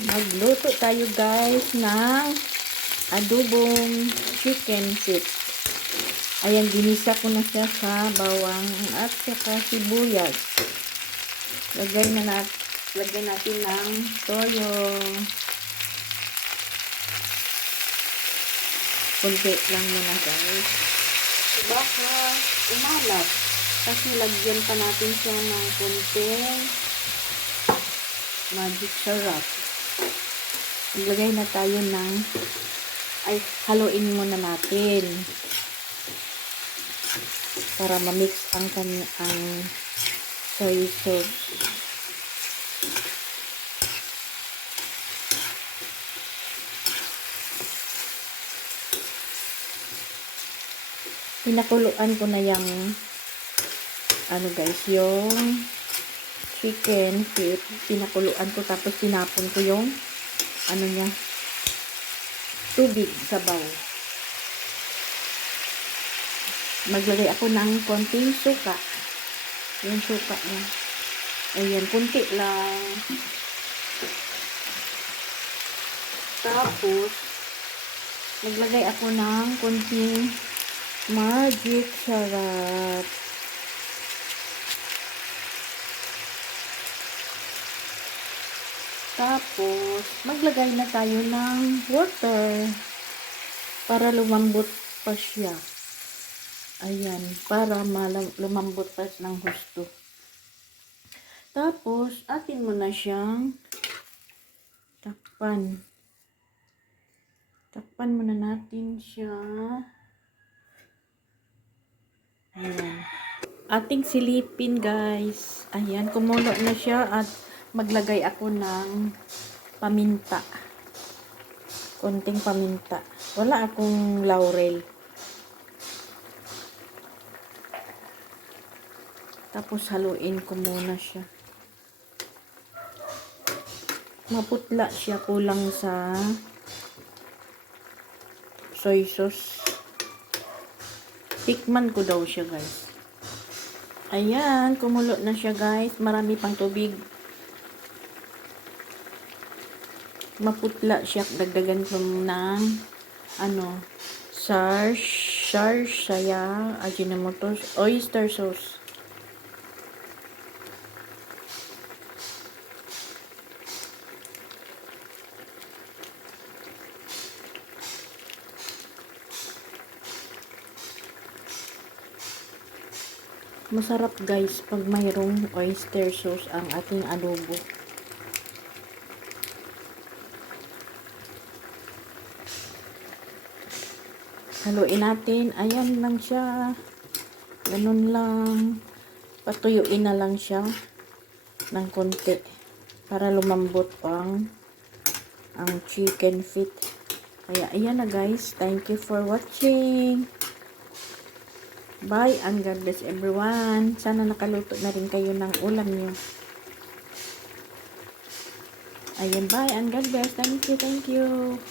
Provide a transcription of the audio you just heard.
Magluto tayo guys ng adobong chicken feet. Ayan, ginisa ko na siya sa bawang at saka sibuyas. Lagyan natin ng toyo. Kunti lang muna guys. Baka umalat. Kasi lagyan pa natin siya ng kunting magic sarap. Maglagay na tayo ng haluin muna natin para ma-mix ang soy sauce. Pinakuluan ko na yung guys, yung chicken feet. Pinakuluan ko tapos tinapon ko yung niya, tubig, sabaw. Maglagay ako ng konting suka. Yung suka niya. Ayan, kunti lang. Tapos, maglagay ako ng konting magic sarap. Tapos, maglagay na tayo ng water para lumambot pa siya. Ayan, para lumambot pa ng husto. Tapos, atin mo na siyang takpan. Takpan muna natin siya. Ayan. Ating silipin guys. Ayan, kumulo na siya at maglagay ako ng paminta. Konting paminta. Wala akong laurel. Tapos haluin ko muna siya. Maputla siya, kulang sa soy sauce. Tikman ko daw siya guys. Ayan, kumulo na siya guys. Marami pang tubig. Maputla siya. Dagdagan ko ng saya, ajinomoto, oyster sauce. Masarap guys pag mayroong oyster sauce ang ating adobo. Haluin natin. Ayan lang siya. Ganun lang. Patuyuin na lang siya ng konti para lumambot ang chicken feet. Kaya ayan na guys. Thank you for watching. Bye and God bless everyone. Sana nakaluto na rin kayo ng ulam niyo. Ayan, bye and God bless. Thank you.